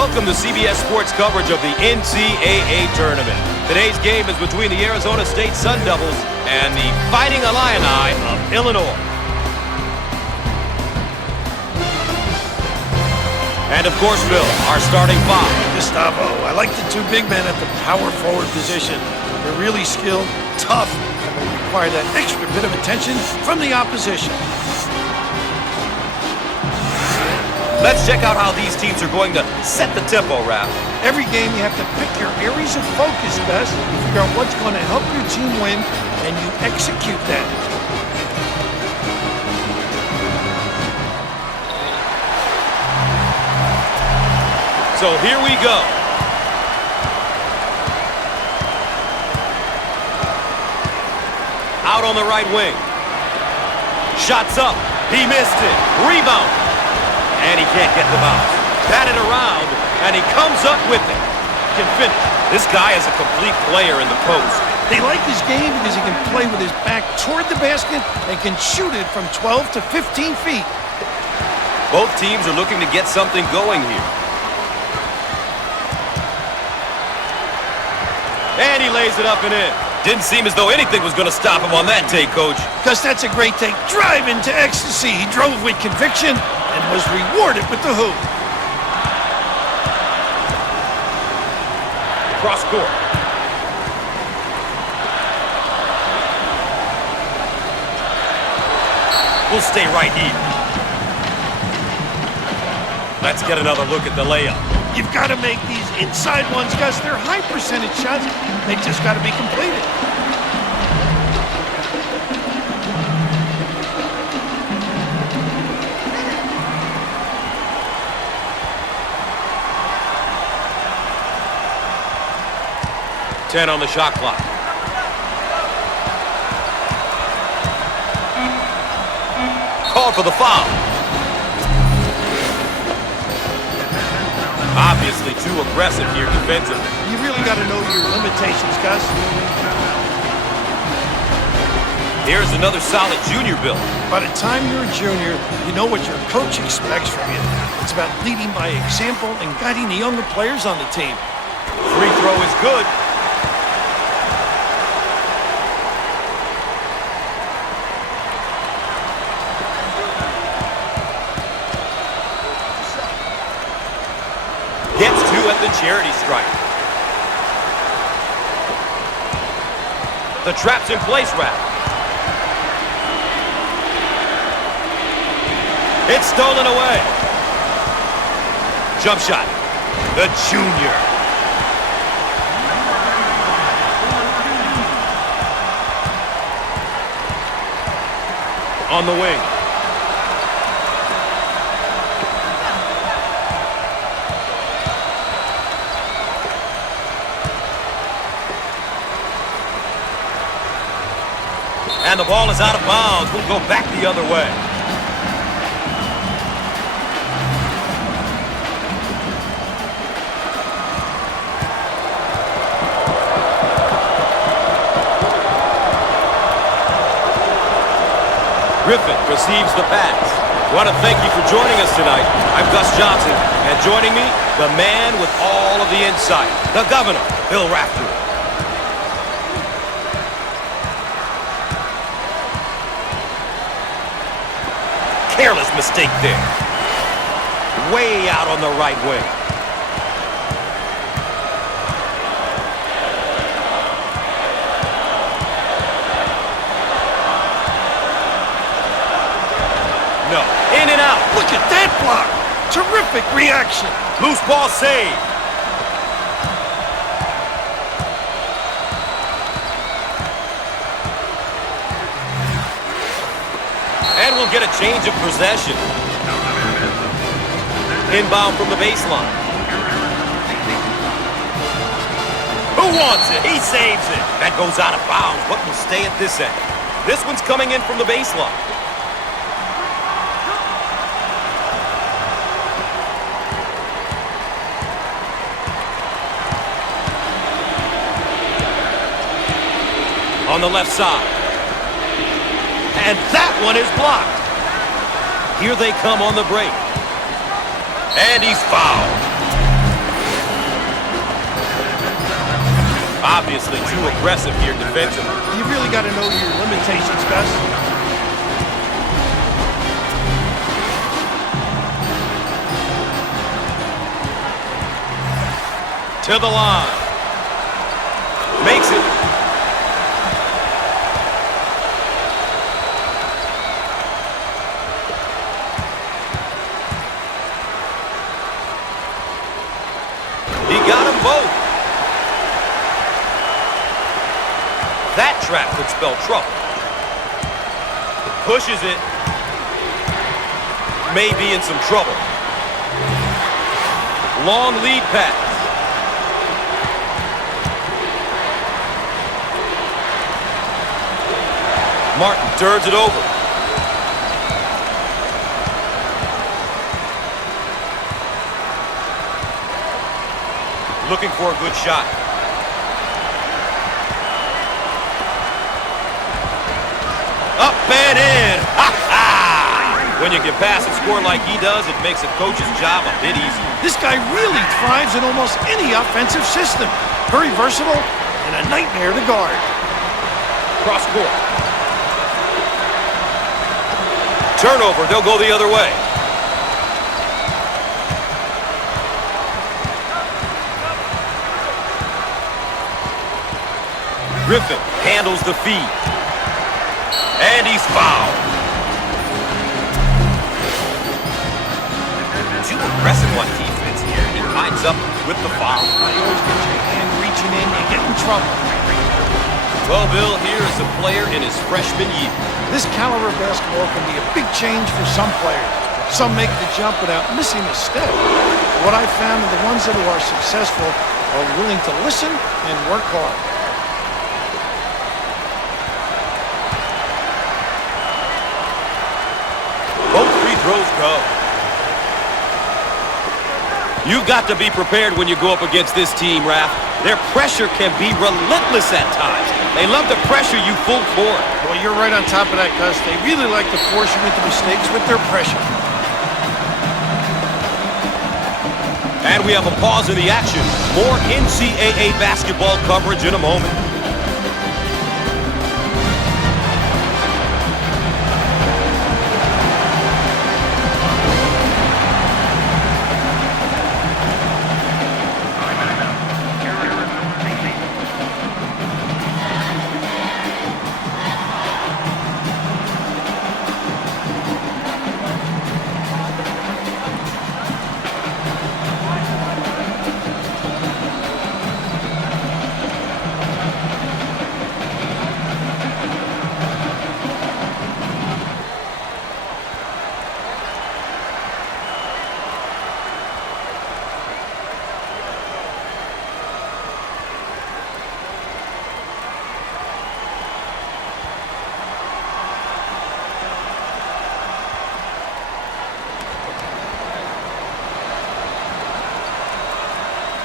Welcome to CBS Sports coverage of the NCAA tournament. Today's game is between the Arizona State Sun Devils and the Fighting Illini of Illinois. And of course, Phil, our starting five. Gustavo, I like the two big men at the power forward position. They're really skilled, tough, and they require that extra bit of attention from the opposition. Let's check out how these teams are going to set the tempo, Raph. Every game you have to pick your areas of focus best, figure out what's going to help your team win, and you execute that. So here we go. Out on the right wing. Shots up. He missed it. Rebound. And he can't get the bounce. Batted around, and he comes up with it. Can finish. This guy is a complete player in the post. They like his game because he can play with his back toward the basket and can shoot it from 12 to 15 feet. Both teams are looking to get something going here. And he lays it up and in. Didn't seem as though anything was going to stop him on that take, Coach. Because that's a great take. Drive into ecstasy. He drove with conviction and was rewarded with the hoop. Cross court. We'll stay right here. Let's get another look at the layup. You've got to make these inside ones, Gus. They're high percentage shots. They just got to be completed. Ten on the shot clock. Call for the foul. Obviously too aggressive here defensively. You really got to know your limitations, Gus. Here's another solid junior build. By the time you're a junior, you know what your coach expects from you. It's about leading by example and guiding the younger players on the team. Free throw is good. Gets two at the charity stripe. The trap's in place, Raph. It's stolen away. Jump shot. The junior. On the wing. And the ball is out of bounds. We'll go back the other way. Griffin receives the pass. I want to thank you for joining us tonight. I'm Gus Johnson, and joining me, the man with all of the insight, the governor, Bill Raftery. Careless mistake there. Way out on the right wing. No. In and out. Look at that block. Terrific reaction. Loose ball saved. And we'll get a change of possession. Inbound from the baseline. Who wants it? He saves it. That goes out of bounds, but will stay at this end. This one's coming in from the baseline. On the left side. And that one is blocked. Here they come on the break. And he's fouled. Obviously too aggressive here defensively. You really got to know your limitations, Gus. To the line. Makes it. He got them both. That trap could spell trouble. Pushes it. May be in some trouble. Long lead pass. Martin turns it over. Looking for a good shot. Up and in. Ha ha! When you can pass and score like he does, it makes a coach's job a bit easier. This guy really thrives in almost any offensive system. Very versatile and a nightmare to guard. Cross court. Turnover. They'll go the other way. Griffin handles the feed. And he's fouled. Too aggressive on defense here. He winds up with the foul. You always get your hand reaching in, you get in trouble. Well, Bill, here is a player in his freshman year. This caliber of basketball can be a big change for some players. Some make the jump without missing a step. What I found are the ones that are successful are willing to listen and work hard. Both free throws go. You've got to be prepared when you go up against this team, Raph. Their pressure can be relentless at times. They love to pressure you full court. Well, you're right on top of that, Gus. They really like to force you into mistakes with their pressure. And we have a pause in the action. More NCAA basketball coverage in a moment.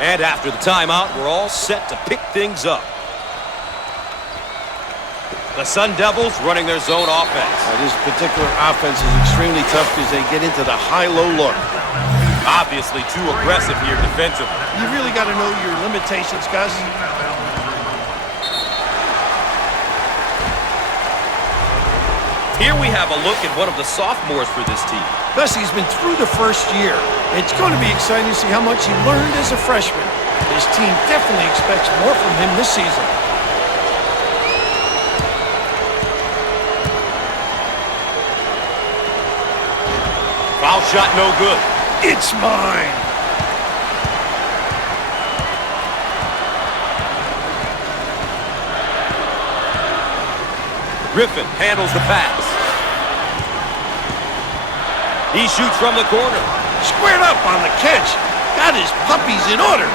And after the timeout, we're all set to pick things up. The Sun Devils running their zone offense. This particular offense is extremely tough because they get into the high-low look. Obviously too aggressive here defensively. You really got to know your limitations, Gus. Here we have a look at one of the sophomores for this team. Bessie's been through the first year. It's going to be exciting to see how much he learned as a freshman. His team definitely expects more from him this season. Foul shot no good. It's mine. Griffin handles the pass. He shoots from the corner. Squared up on the catch. Got his puppies in order.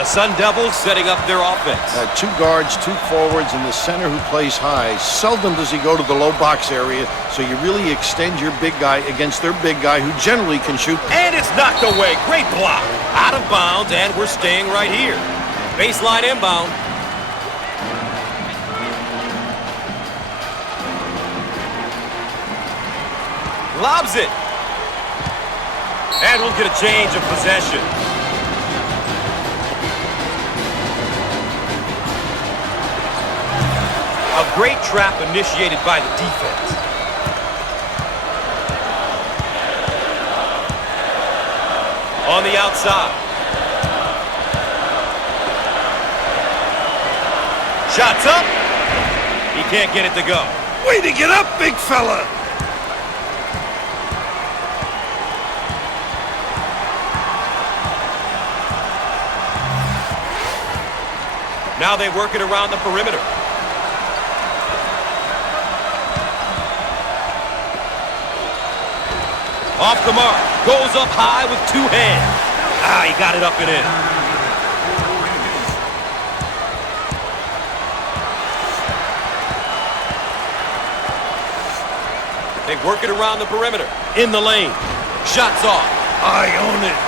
The Sun Devils setting up their offense. 2 guards, 2 forwards, and the center who plays high. Seldom does he go to the low box area, so you really extend your big guy against their big guy, who generally can shoot. And it's knocked away. Great block. Out of bounds, and we're staying right here. Baseline inbound. Lobs it. And we'll get a change of possession. A great trap initiated by the defense. On the outside. Shots up. He can't get it to go. Way to get up, big fella. Now they work it around the perimeter. Off the mark. Goes up high with 2 hands. He got it up and in. They work it around the perimeter. In the lane. Shots off. I own it.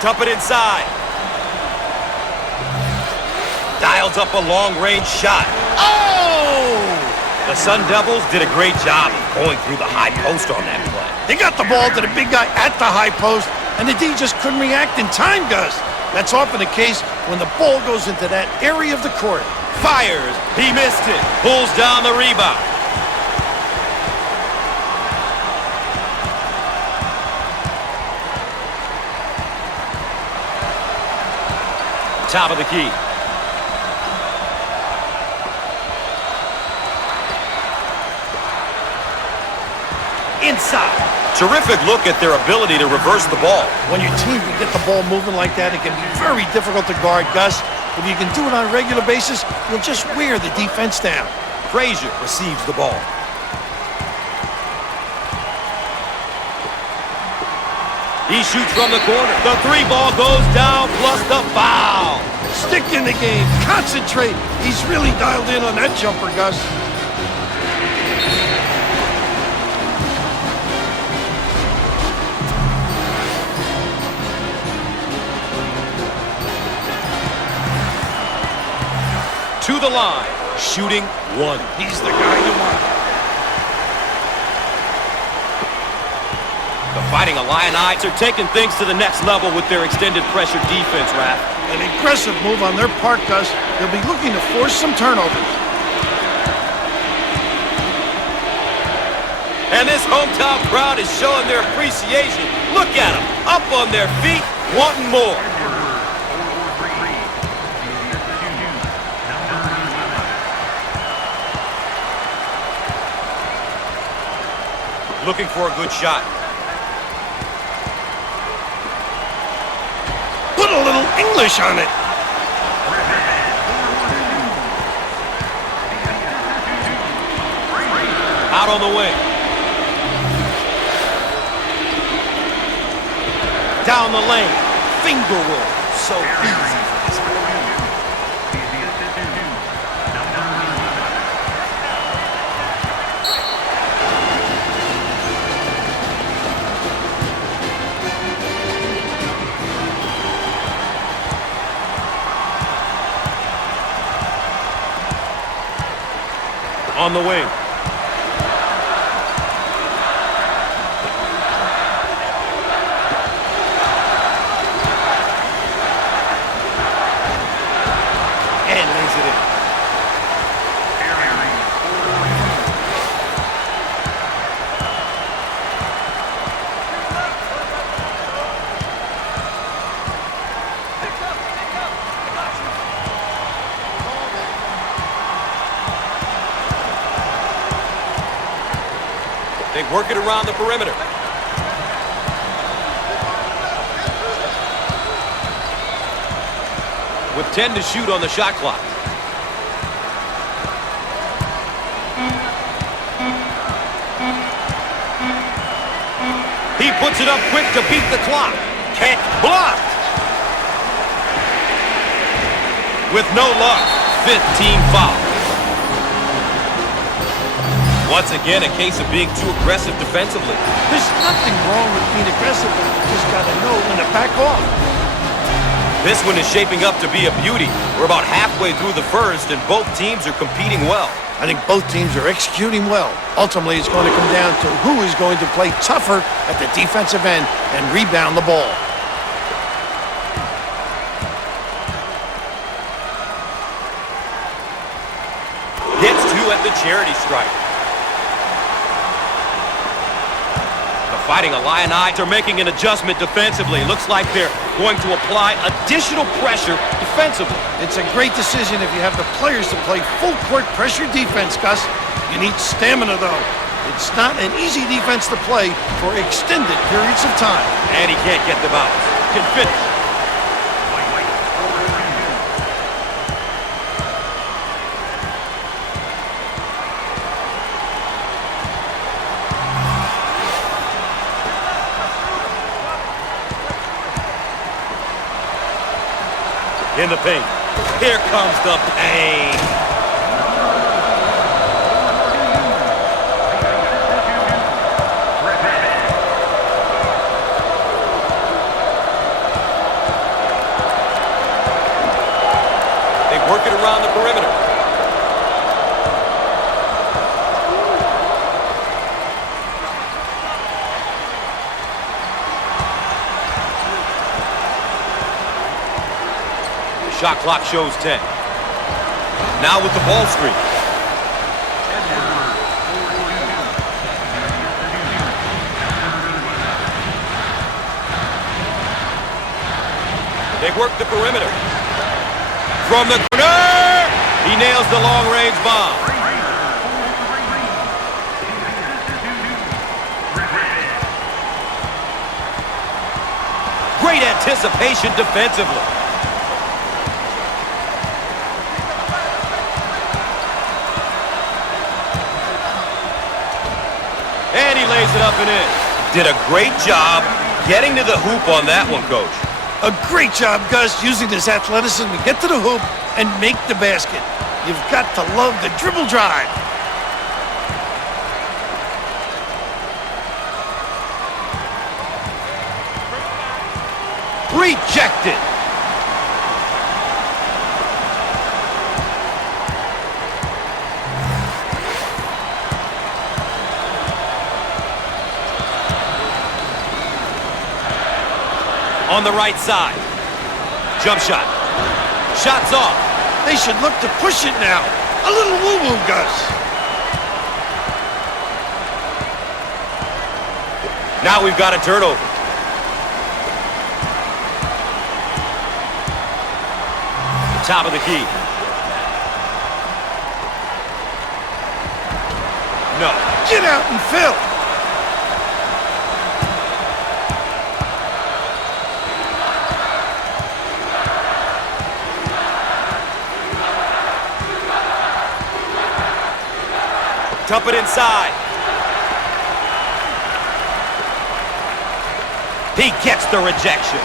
Dump it inside. Dials up a long-range shot. Oh! The Sun Devils did a great job of going through the high post on that play. They got the ball to the big guy at the high post, and the D just couldn't react in time, Gus. That's often the case when the ball goes into that area of the court. Fires. He missed it. Pulls down the rebound. Top of the key. Inside. Terrific look at their ability to reverse the ball. When your team can get the ball moving like that, it can be very difficult to guard, Gus. If you can do it on a regular basis, you'll just wear the defense down. Frazier receives the ball. He shoots from the corner. The 3 ball goes down, plus the foul. Stick in the game. Concentrate. He's really dialed in on that jumper, Gus. To the line, shooting 1. He's the guy you want. The Fighting Illiniites are taking things to the next level with their extended pressure defense, Raph. An aggressive move on their part, Gus. They'll be looking to force some turnovers. And this hometown crowd is showing their appreciation. Look at them, up on their feet, wanting more. Looking for a good shot. Put a little English on it. Out on the wing. Down the lane. Finger roll. So easy for this guy. On the wing. And lays it in. They work it around the perimeter. with 10 to shoot on the shot clock. He puts it up quick to beat the clock. Can't block. With no luck, 15 fouls. Once again, a case of being too aggressive defensively. There's nothing wrong with being aggressive, but you just got to know when to back off. This one is shaping up to be a beauty. We're about halfway through the first, and both teams are competing well. I think both teams are executing well. Ultimately, it's going to come down to who is going to play tougher at the defensive end and rebound the ball. Gets two at the charity stripe. The Fighting Illini are making an adjustment defensively. Looks like they're going to apply additional pressure defensively. It's a great decision if you have the players to play full court pressure defense, Gus. You need stamina, though. It's not an easy defense to play for extended periods of time. And he can't get them out. Can finish. In the paint. Here comes the pain. They work it around the perimeter. Shot clock shows 10. Now with the ball screen. They work the perimeter. From the corner, he nails the long-range bomb. Great anticipation defensively. And he lays it up and in. Did a great job getting to the hoop on that one, Coach. A great job, Gus, using his athleticism to get to the hoop and make the basket. You've got to love the dribble drive. Rejected. On the right side. Jump shot. Shots off. They should look to push it now. A little woo-woo, Gus. Now we've got a turnover. Top of the key. No. Get out and fill. Dump it inside. He gets the rejection.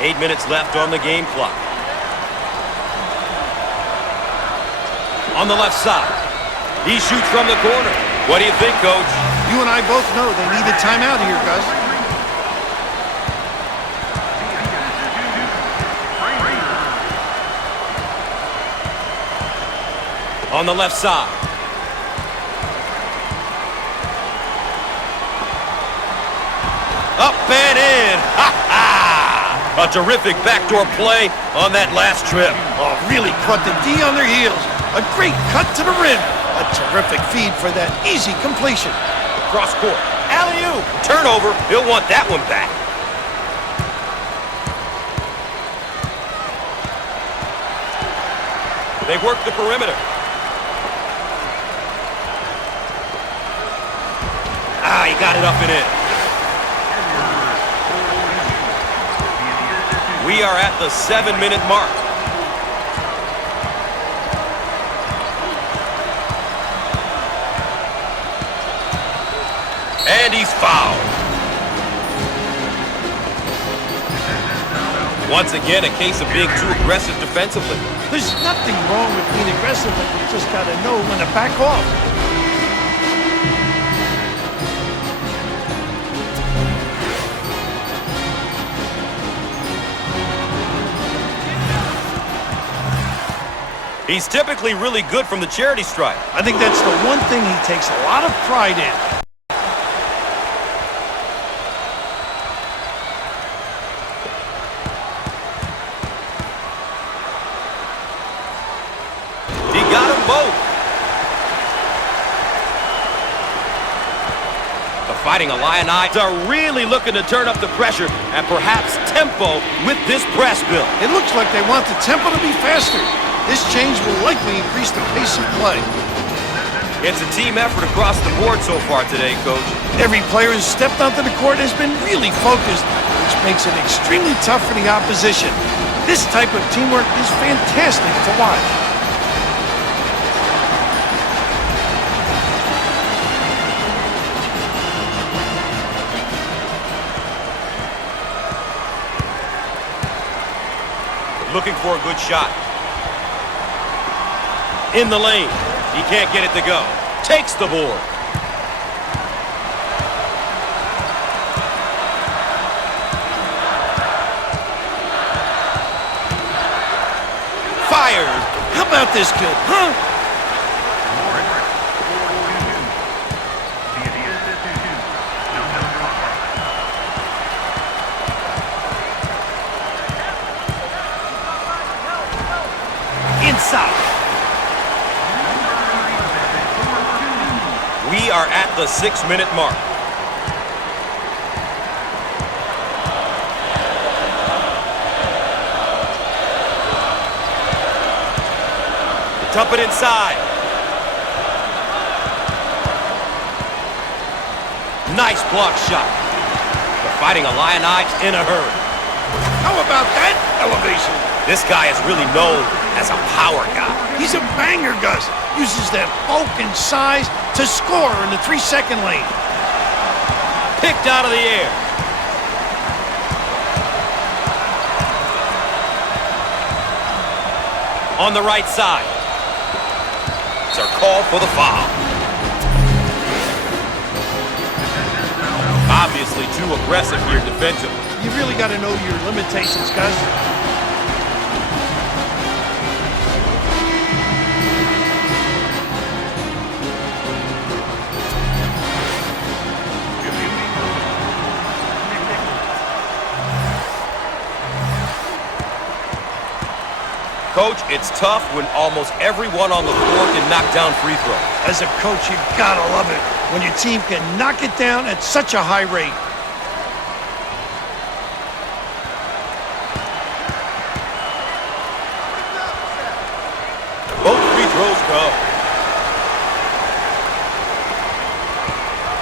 Eight minutes left on the game clock. On the left side. He shoots from the corner. What do you think, Coach? You and I both know they need a timeout here, Gus. On the left side. Up and in. Ha ha! A terrific backdoor play on that last trip. Oh, really caught the D on their heels. A great cut to the rim. A terrific feed for that easy completion. Cross court. Alley-oop. Turnover. He'll want that one back. They work the perimeter. Ah, he got it up and in. We are at the 7-minute mark. And he's fouled. Once again, a case of being too aggressive defensively. There's nothing wrong with being aggressive, but you just got to know when to back off. He's typically really good from the charity stripe. I think that's the one thing he takes a lot of pride in. He got them both. The Fighting Illini are really looking to turn up the pressure and perhaps tempo with this press build. It looks like they want the tempo to be faster. This change will likely increase the pace of play. It's a team effort across the board so far today, Coach. Every player who's stepped onto the court has been really focused, which makes it extremely tough for the opposition. This type of teamwork is fantastic to watch. Looking for a good shot. In the lane. He can't get it to go. Takes the board. Fires. How about this kid, huh? Inside. We are at the 6-minute mark. Dump it inside. Nice block shot. The Fighting Illini in a hurry. How about that elevation? This guy is really known as a power guy. He's a banger, Gus. Uses that bulk and size to score in the 3-second lane. Picked out of the air. On the right side. It's our call for the foul. Obviously too aggressive here defensively. You really got to know your limitations, Gus. Coach, it's tough when almost everyone on the floor can knock down free throws. As a coach, you gotta love it when your team can knock it down at such a high rate. Both free throws go.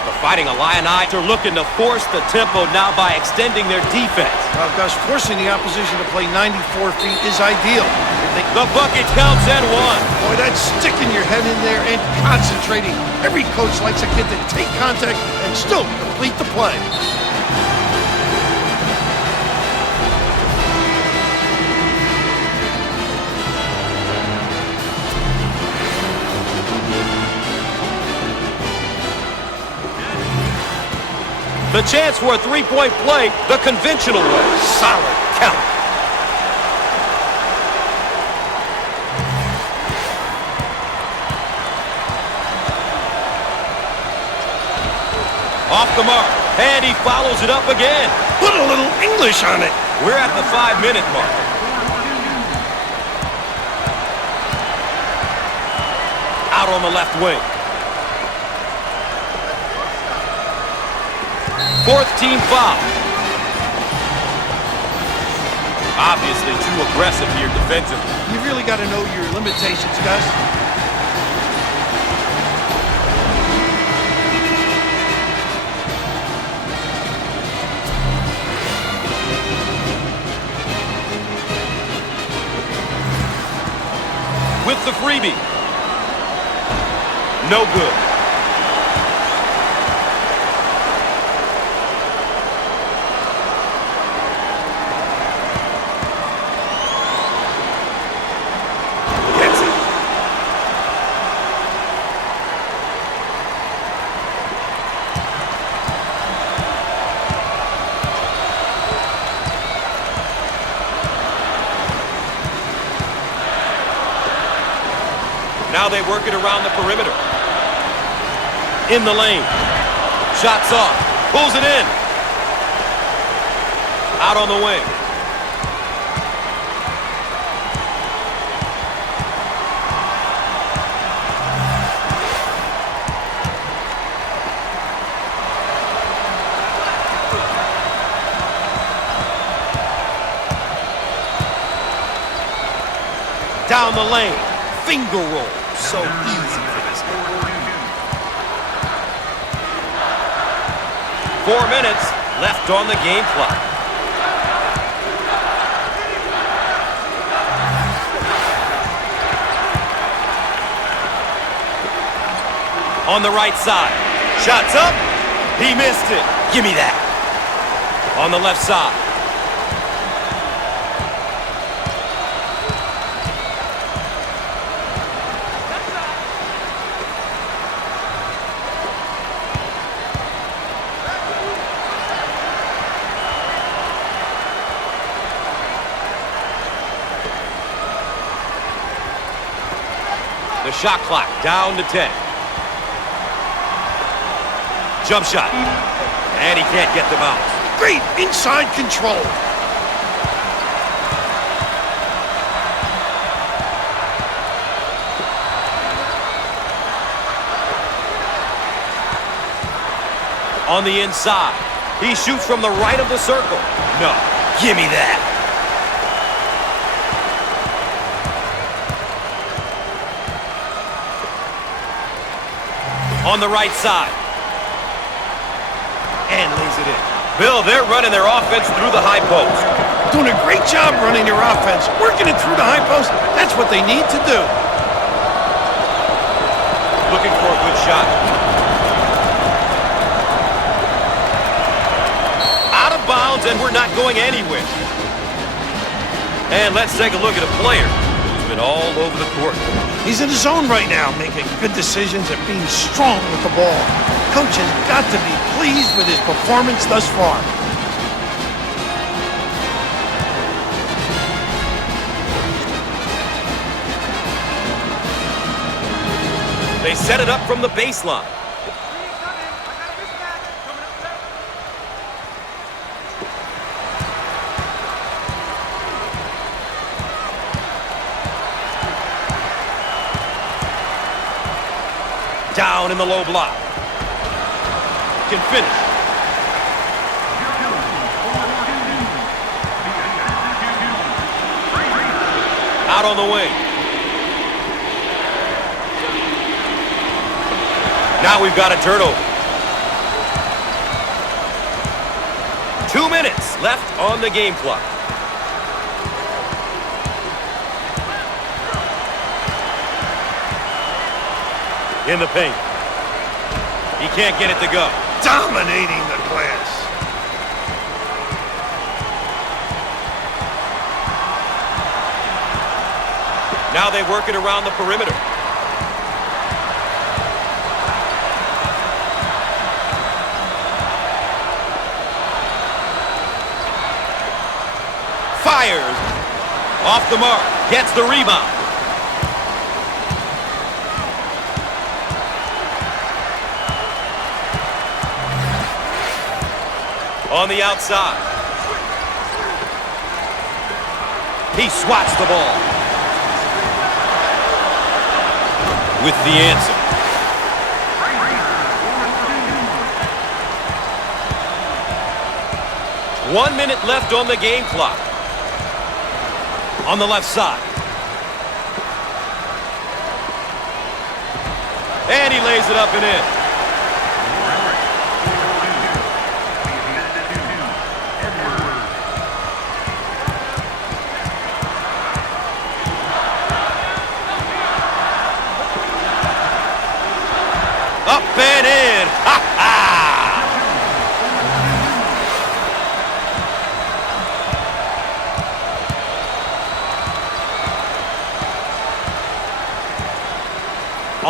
The Fighting Illini are looking to force the tempo now by extending their defense. Well, Gus, forcing the opposition to play 94 feet is ideal. The bucket counts at one. Boy, that's sticking your head in there and concentrating. Every coach likes a kid to take contact and still complete the play. The chance for a three-point play the conventional way. Solid count. Off the mark, and he follows it up again. Put a little English on it. We're at the 5-minute mark. Out on the left wing. Fourth team foul. Obviously too aggressive here defensively. You really got to know your limitations, Gus. with the freebie. No good. Gets it. Now they work it around the perimeter. In the lane. Shots off. Pulls it in. Out on the wing. Down the lane. Finger roll. So easy for this guy. 4 minutes left on the game clock. On the right side. Shots up. He missed it. Give me that. On the left side. The shot clock down to 10. Jump shot. And he can't get the bounce. Great inside control. On the inside. He shoots from the right of the circle. No. Give me that. On the right side. And lays it in. Bill, they're running their offense through the high post. Doing a great job running their offense. Working it through the high post. That's what they need to do. Looking for a good shot. Out of bounds, and we're not going anywhere. And let's take a look at a player who's been all over the court. He's in his zone right now, making good decisions and being strong with the ball. Coach has got to be pleased with his performance thus far. They set it up from the baseline. Down in the low block. Can finish. Out on the wing. Now we've got a turnover. 2 minutes left on the game clock. In the paint. He can't get it to go. Dominating the glass. Now they work it around the perimeter. Fires. Off the mark. Gets the rebound. On the outside. He swats the ball. With the answer. One minute left on the game clock. On the left side. And he lays it up and in.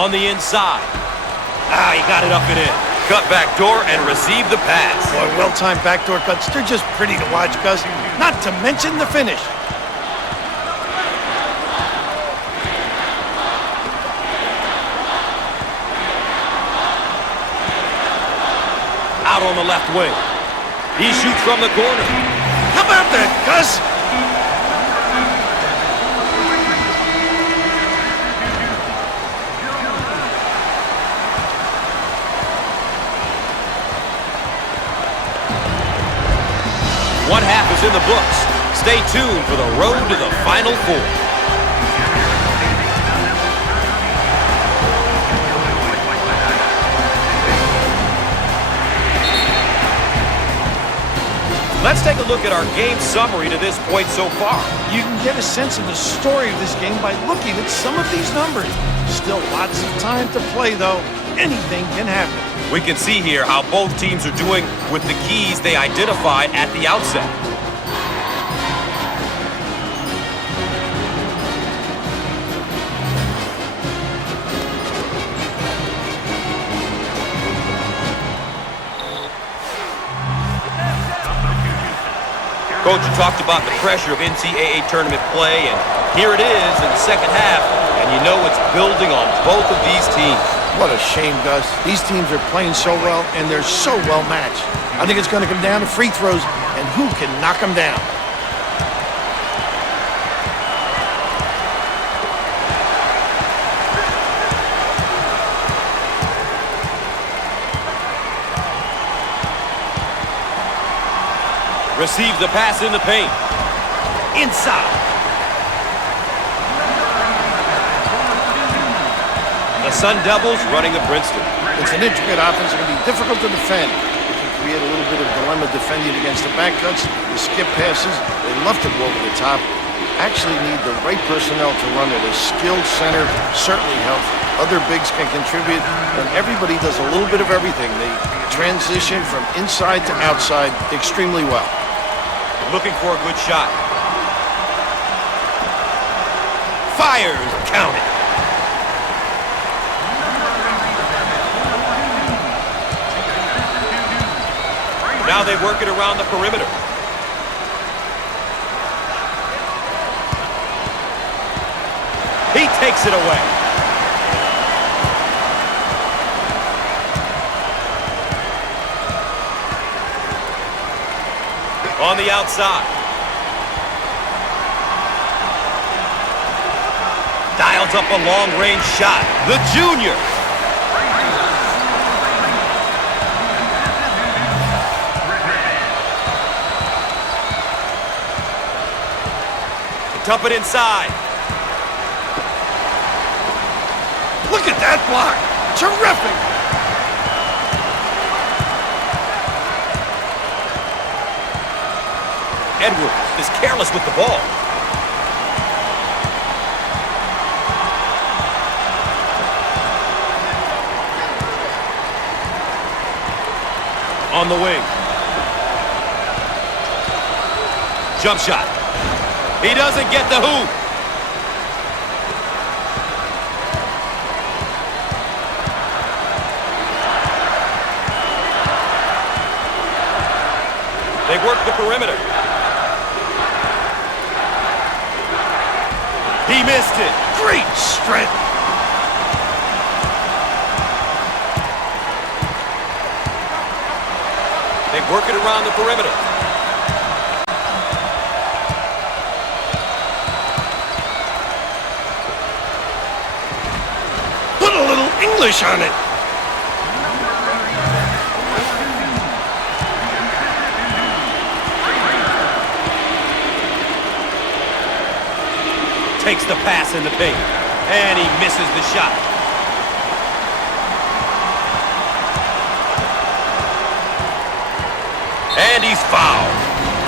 On the inside. Ah, he got it up and in. Cut back door and received the pass. Boy, well-timed backdoor cuts. They're just pretty to watch, Gus. Not to mention the finish. Out on the left wing. He shoots from the corner. How about that, Gus? One half is in the books. Stay tuned for the road to the Final Four. Let's take a look at our game summary to this point so far. You can get a sense of the story of this game by looking at some of these numbers. Still lots of time to play, though. Anything can happen. We can see here how both teams are doing with the keys they identified at the outset. Coach, you talked about the pressure of NCAA tournament play, and here it is in the second half, and you know it's building on both of these teams. What a shame, Gus. These teams are playing so well, and they're so well matched. I think it's going to come down to free throws, and who can knock them down. Receives the pass in the paint. Inside. The Sun Devils running the Princeton. It's an intricate offense. It's going to be difficult to defend. It can create a little bit of dilemma defending against the back cuts, the skip passes. They love to go over the top. Actually need the right personnel to run it. A skilled center certainly helps. Other bigs can contribute, and everybody does a little bit of everything. They transition from inside to outside extremely well. Looking for a good shot. Fires. Count it. Now they work it around the perimeter. He takes it away. On the outside. Dials up a long-range shot. The junior. Dump it inside. Look at that block. Terrific. Edwards is careless with the ball. On the wing. Jump shot. He doesn't get the hoop. They work the perimeter. He missed it. Great strength. They work it around the perimeter. Put a little English on it. Takes the pass in the paint. And he misses the shot. And he's fouled.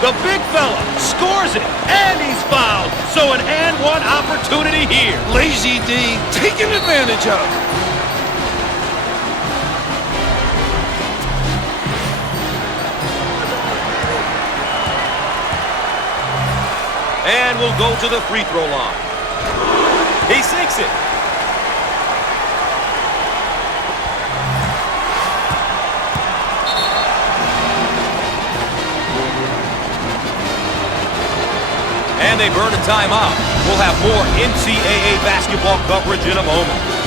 The big fella scores it. And he's fouled. So an and one opportunity here. Lazy D taken advantage of. And we'll go to the free throw line. He sinks it. And they burn a timeout. We'll have more NCAA basketball coverage in a moment.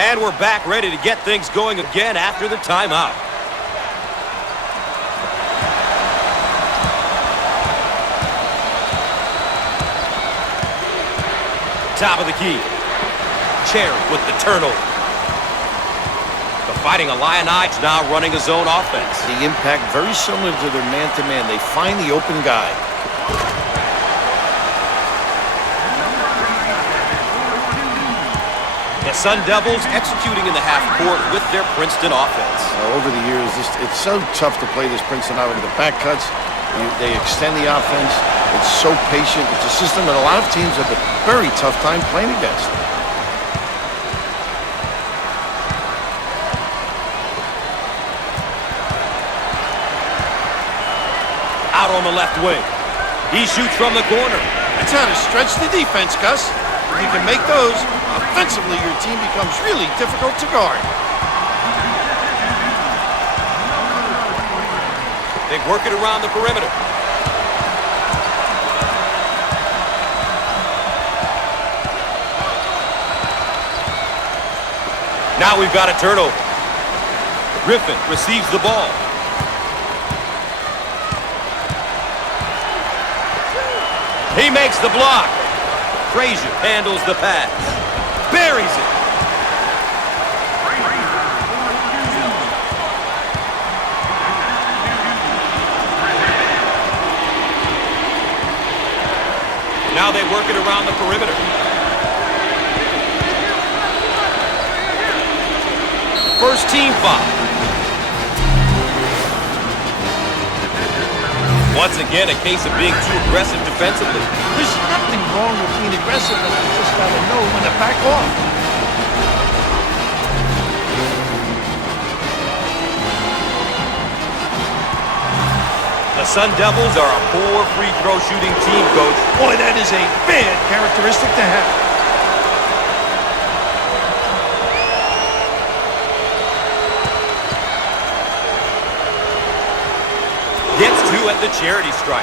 And we're back ready to get things going again after the timeout. Top of the key. Cherry with the turnover. The Fighting Illini's now running a zone offense. The impact very similar to their man-to-man. They find the open guy. The Sun Devils executing in the half court with their Princeton offense. Over the years, it's so tough to play this Princeton out with the back cuts. They extend the offense. It's so patient. It's a system that a lot of teams have a very tough time playing against. Out on the left wing. He shoots from the corner. That's how to stretch the defense, Gus. If you can make those, offensively your team becomes really difficult to guard. They work it around the perimeter. Now we've got a turnover. Griffin receives the ball. He makes the block. Frazier handles the pass. Buries it. Now they work it around the perimeter. First team foul. Once again, a case of being too aggressive defensively. There's nothing wrong with being aggressive, but you just got to know when to back off. The Sun Devils are a poor free throw shooting team, Coach. Boy, that is a bad characteristic to have. Gets two at the charity stripe.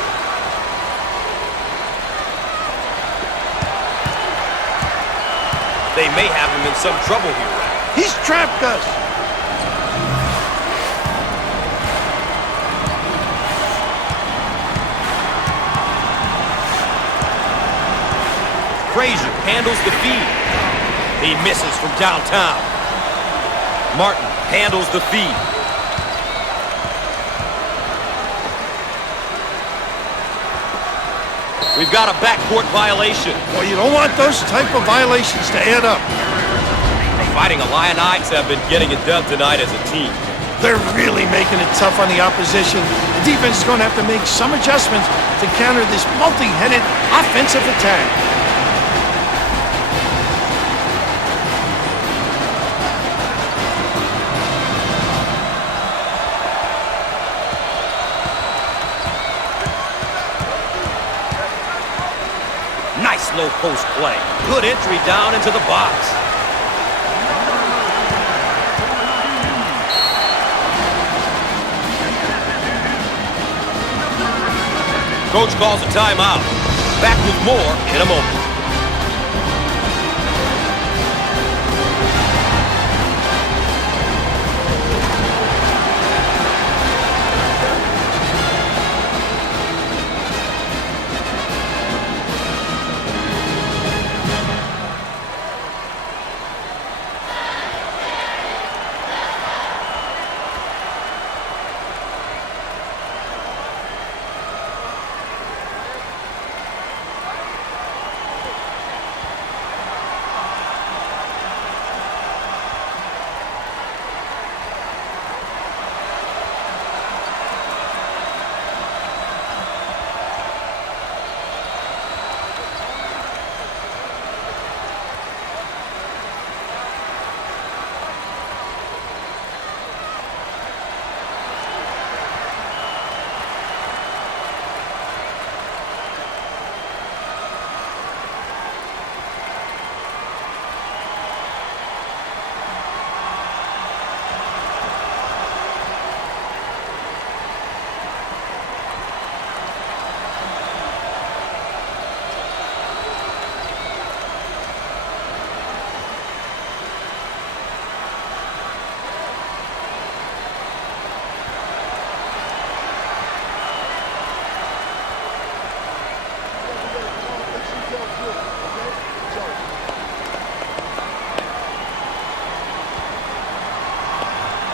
They may have him in some trouble here, Rap. He's trapped, Gus. Frazier handles the feed. He misses from downtown. Martin handles the feed. We've got a backcourt violation. Well, you don't want those type of violations to add up. The Fighting Illini's have been getting it done tonight as a team. They're really making it tough on the opposition. The defense is going to have to make some adjustments to counter this multi-headed offensive attack. Nice low post play. Good entry down into the box. Coach calls a timeout. Back with more in a moment.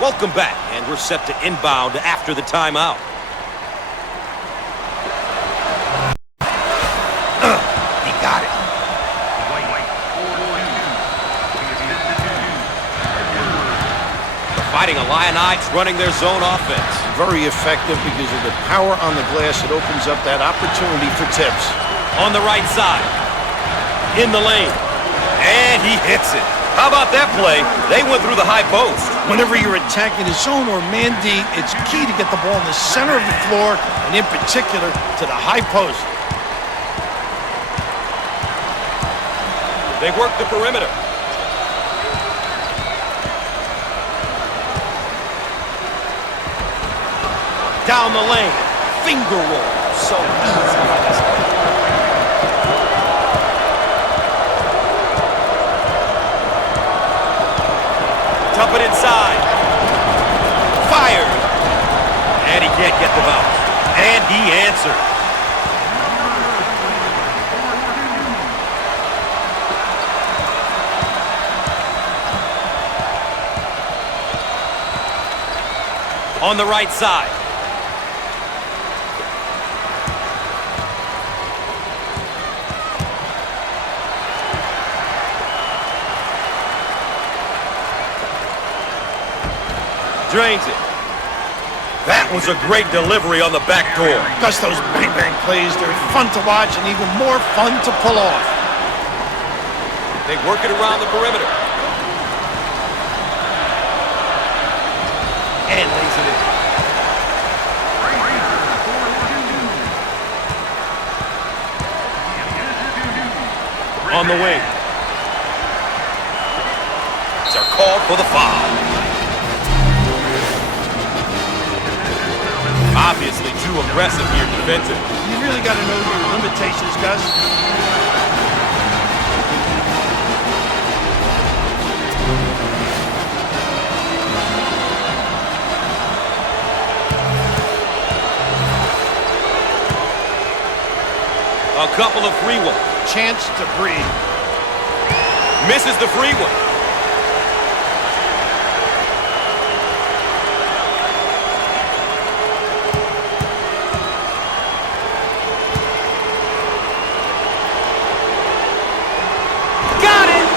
Welcome back, and we're set to inbound after the timeout. He got it. The Fighting Illini's running their zone offense. Very effective because of the power on the glass. It opens up that opportunity for tips. On the right side. In the lane. And he hits it. How about that play? They went through the high post. Whenever you're attacking a zone or man D, it's key to get the ball in the center of the floor, and in particular, to the high post. They work the perimeter. Down the lane. Finger roll. So easy by this guy. Dump it inside. Fired. And he can't get the bounce. And he answered. On the right side. Drains it. That was a great delivery on the back door. Just those bang-bang plays, they're fun to watch and even more fun to pull off. They work it around the perimeter. And lays it in. On the wing. They're called for the foul. Obviously too aggressive here defensively. You really got to know your limitations, Gus. A couple of free ones. Chance to breathe. Misses the free one. Got it!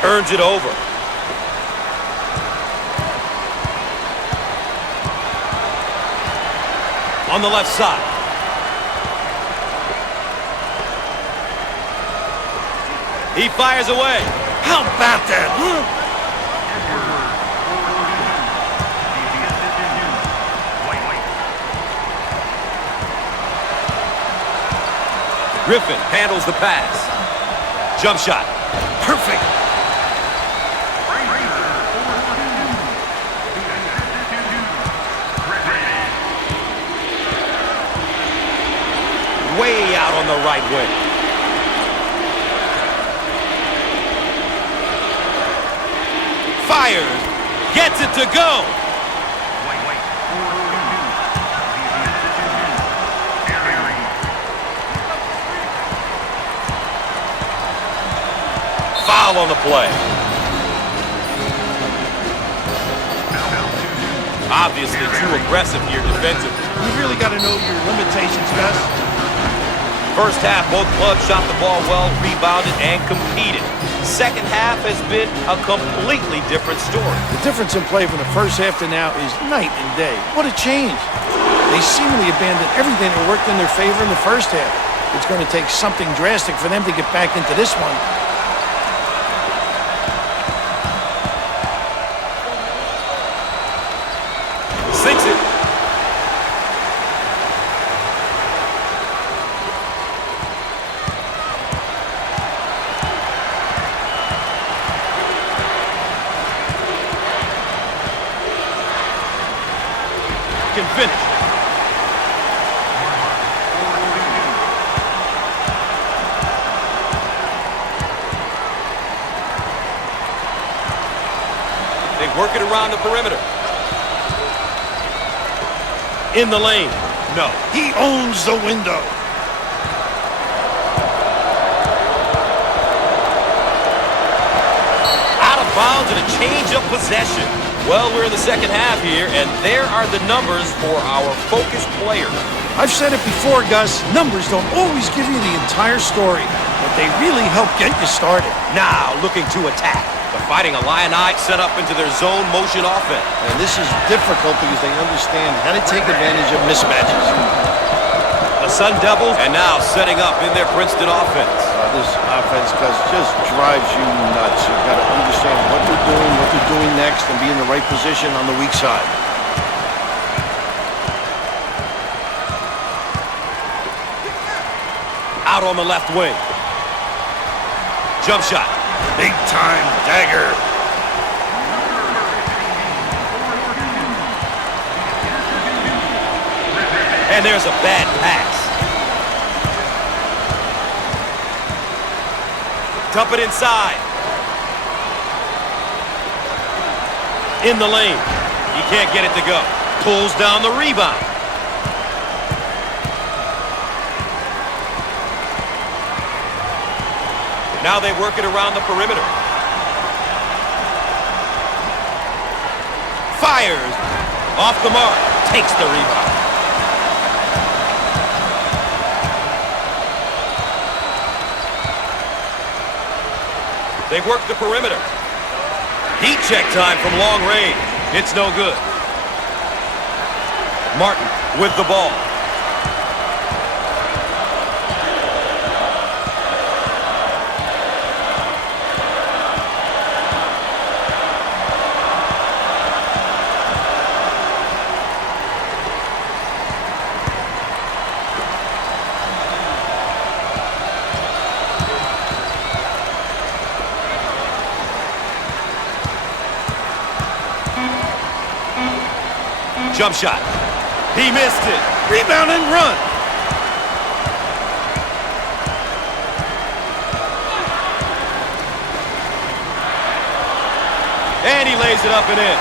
Turns it over. On the left side. He fires away. How about that, huh? Griffin handles the pass. Jump shot. Perfect. Way out on the right wing. Fires. Gets it to go. Foul on the play. Obviously too aggressive here defensively. You really got to know your limitations, Gus. First half, both clubs shot the ball well, rebounded, and competed. Second half has been a completely different story. The difference in play from the first half to now is night and day. What a change. They seemingly abandoned everything that worked in their favor in the first half. It's going to take something drastic for them to get back into this one. Sinks it. Can finish. They work it around the perimeter. In the lane. no. He owns the window. Out of bounds and a change of possession. Well, we're in the second half here, and there are the numbers for our focused player. I've said it before, Gus. Numbers don't always give you the entire story, but they really help get you started. Now looking to attack. The Fighting Illini set up into their zone motion offense. And this is difficult because they understand how to take advantage of mismatches. The Sun Devils, and now setting up in their Princeton offense. This offense, Gus, just drives you nuts. You've got to understand what they're doing next, and be in the right position on the weak side. Out on the left wing. Jump shot. Big time dagger. And there's a bad pass. Dump it inside. In the lane. He can't get it to go. Pulls down the rebound. Now they work it around the perimeter. Fires. Off the mark. Takes the rebound. They work the perimeter. Heat check time from long range. It's no good. Martin with the ball. Jump shot. He missed it. Rebound and run. And he lays it up and in.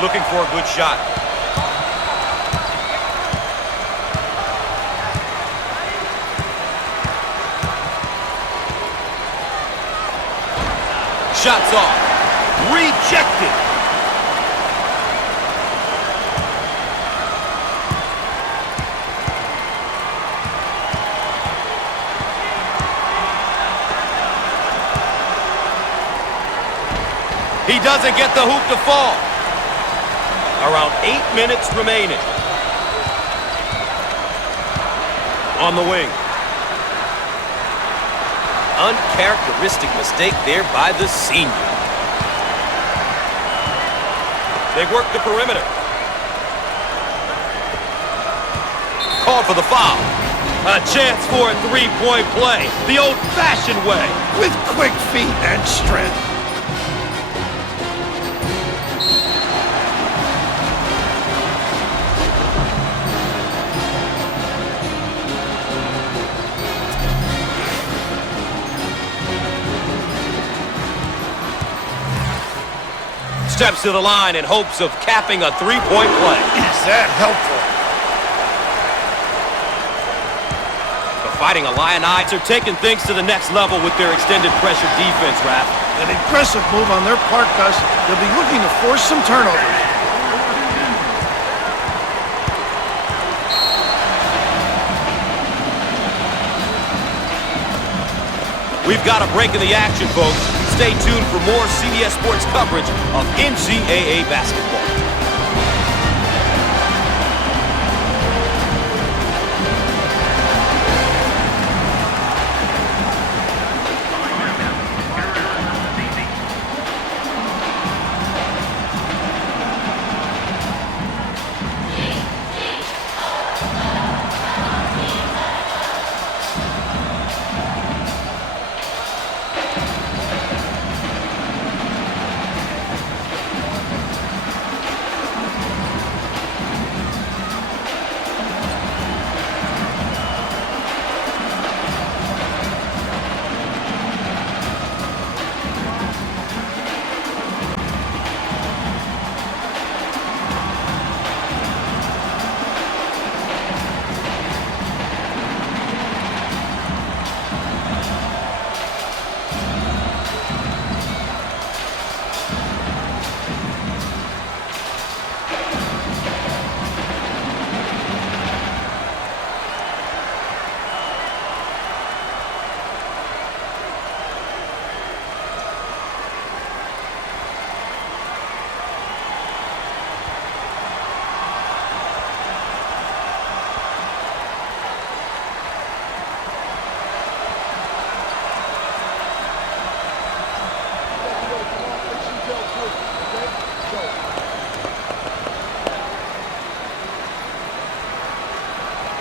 Looking for a good shot. Shots off. Rejected. He doesn't get the hoop to fall. Around 8 minutes remaining. On the wing. Uncharacteristic mistake there by the senior. They work the perimeter. Called for the foul. A chance for a three-point play, the old-fashioned way. With quick feet and strength. Steps to the line in hopes of capping a three-point play. Is that helpful? The Fighting Illini are taking things to the next level with their extended pressure defense, Raph. An aggressive move on their part, Gus. They'll be looking to force some turnovers. We've got a break in the action, folks. Stay tuned for more CBS Sports coverage of NCAA basketball.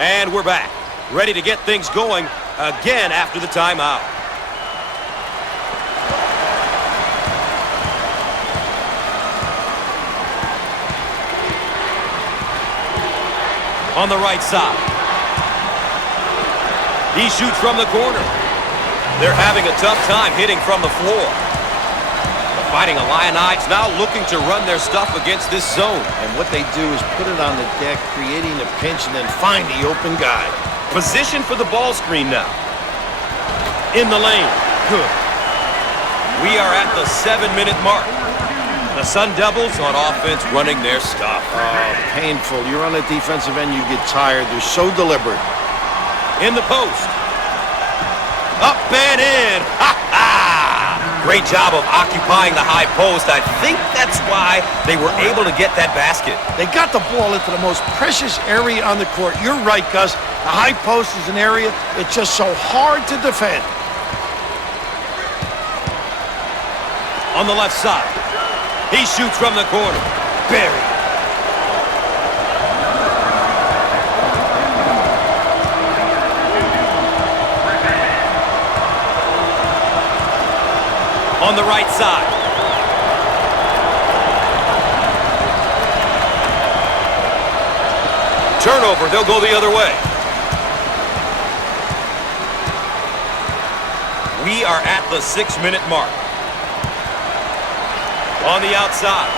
And we're back, ready to get things going again after the timeout. On the right side. He shoots from the corner. They're having a tough time hitting from the floor. The Fighting Illini now looking to run their stuff against this zone. And what they do is put it on the deck, creating a pinch, and then find the open guy. Position for the ball screen now. In the lane. Good. We are at the 7-minute mark. The Sun Devils on offense running their stuff. Painful. You're on the defensive end, you get tired. They're so deliberate. In the post. Up and in. Ha-ha! Great job of occupying the high post. I think that's why they were able to get that basket. They got the ball into the most precious area on the court. You're right, Gus. The high post is an area it's just so hard to defend. On the left side. He shoots from the corner. Buried. On the right side. Turnover, they'll go the other way. We are at the 6-minute mark. On the outside.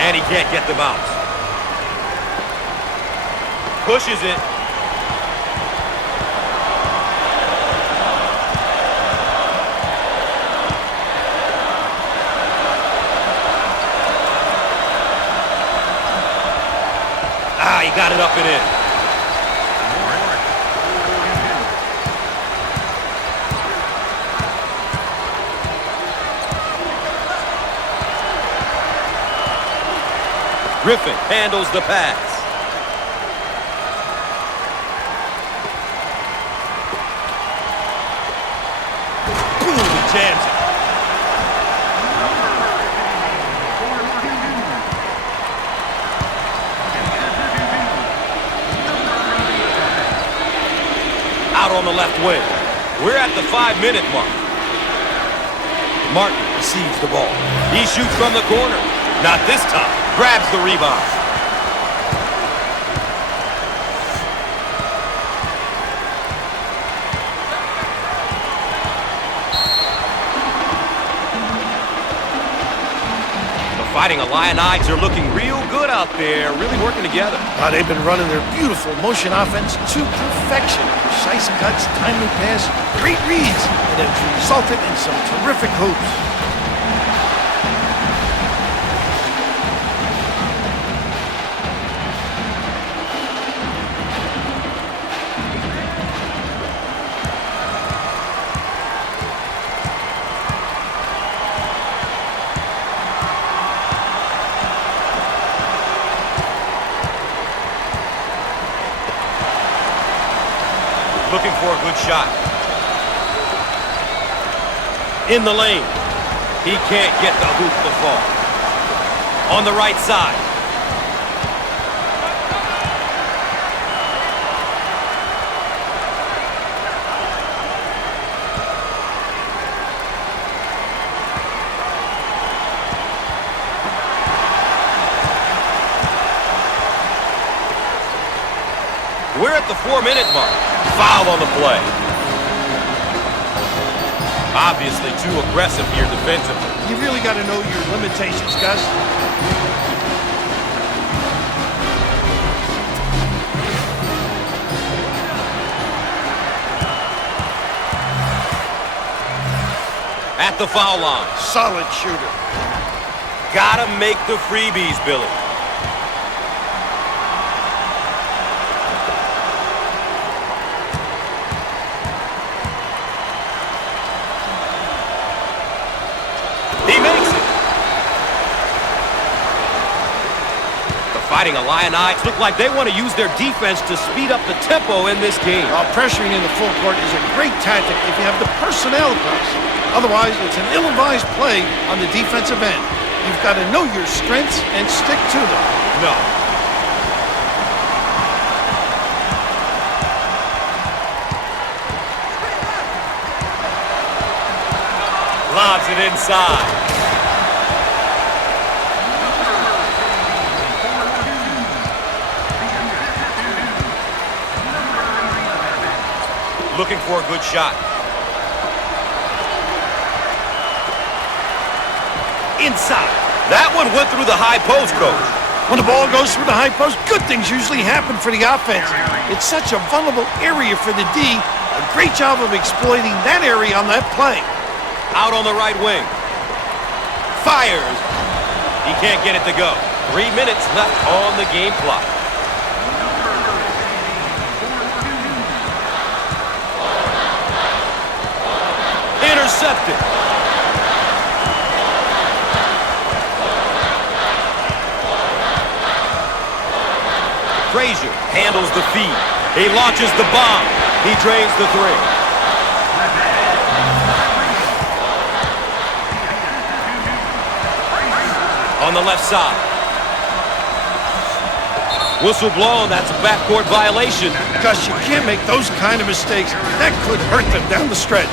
And he can't get the bounce. Pushes it. He got it up and in. Griffin handles the pass. Boom, he jams it. Out on the left wing. We're at the 5-minute mark. Martin receives the ball. He shoots from the corner. Not this time. Grabs the rebound. The Fighting Illini are looking real good out there, really working together. They've been running their beautiful motion offense to perfection. Precise cuts, timely pass, great reads, and it's resulted in some terrific hoops. Looking for a good shot. In the lane. He can't get the hoop to fall. On the right side. We're at the 4-minute mark. Foul on the play. Obviously too aggressive here defensively. You really got to know your limitations, Gus. At the foul line. Solid shooter. Gotta make the freebies, Billy. He makes it. The Fighting Illini look like they want to use their defense to speed up the tempo in this game. While pressuring in the full court is a great tactic if you have the personnel across. Otherwise, it's an ill-advised play on the defensive end. You've got to know your strengths and stick to them. No. Lobs it inside. Looking for a good shot. Inside. That one went through the high post, Coach. When the ball goes through the high post, good things usually happen for the offense. It's such a vulnerable area for the D. A great job of exploiting that area on that play. Out on the right wing. Fires. He can't get it to go. 3 minutes left on the game clock. Intercepted. Frazier handles the feed. He launches the bomb. He drains the three. On the left side. Whistle blown. That's a backcourt violation. Gus, you can't make those kind of mistakes. That could hurt them down the stretch.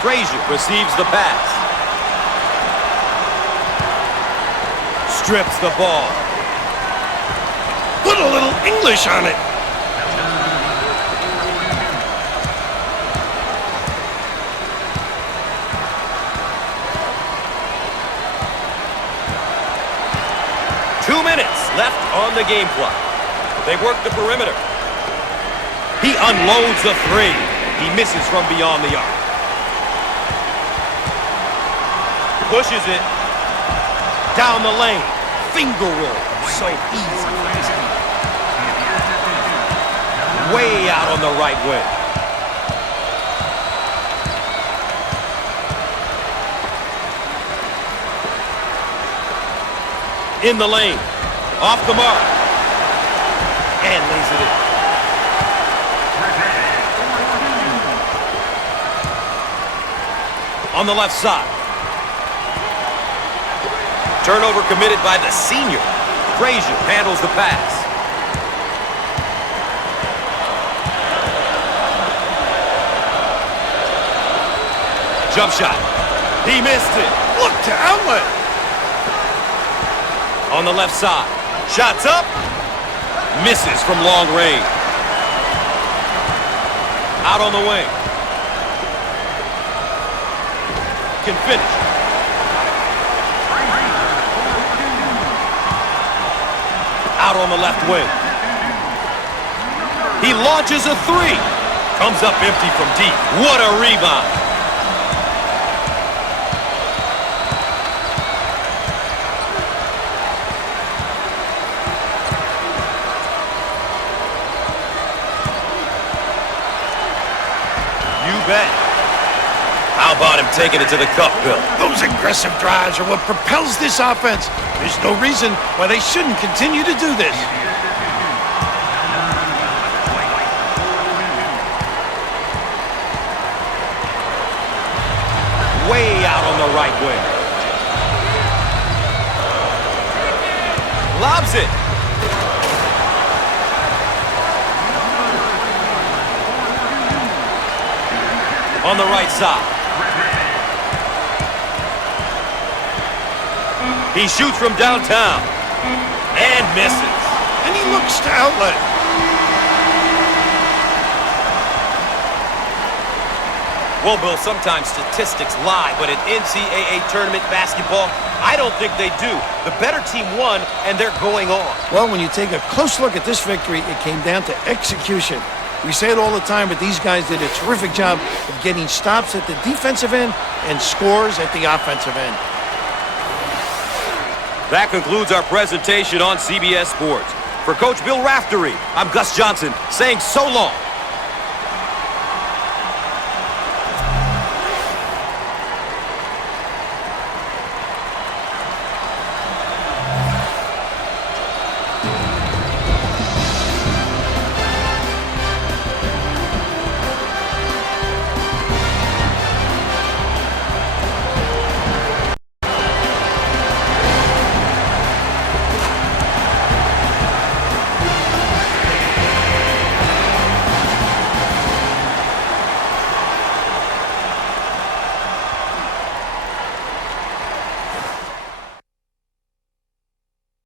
Frazier receives the pass. Strips the ball. Put a little English on it. Two minutes left on the game clock. They work the perimeter. He unloads the three. He misses from beyond the arc. Pushes it down the lane. Finger roll. So easy for this team. Way out on the right wing. In the lane. Off the mark. And lays it in. On the left side. Turnover committed by the senior. Frazier handles the pass. Jump shot. He missed it. Look to outlet. On the left side. Shots up. Misses from long range. Out on the wing. Can finish. Out on the left wing. He launches a three. Comes up empty from deep. What a rebound. You bet. How about him taking it to the cup, Bill? Those aggressive drives are what propels this offense. There's no reason why they shouldn't continue to do this. Way out on the right wing. Lobs it. On the right side. He shoots from downtown and misses. And he looks to outlet. Well, Bill, sometimes statistics lie, but in NCAA tournament basketball, I don't think they do. The better team won, and they're going on. Well, when you take a close look at this victory, it came down to execution. We say it all the time, but these guys did a terrific job of getting stops at the defensive end and scores at the offensive end. That concludes our presentation on CBS Sports. For Coach Bill Raftery, I'm Gus Johnson saying so long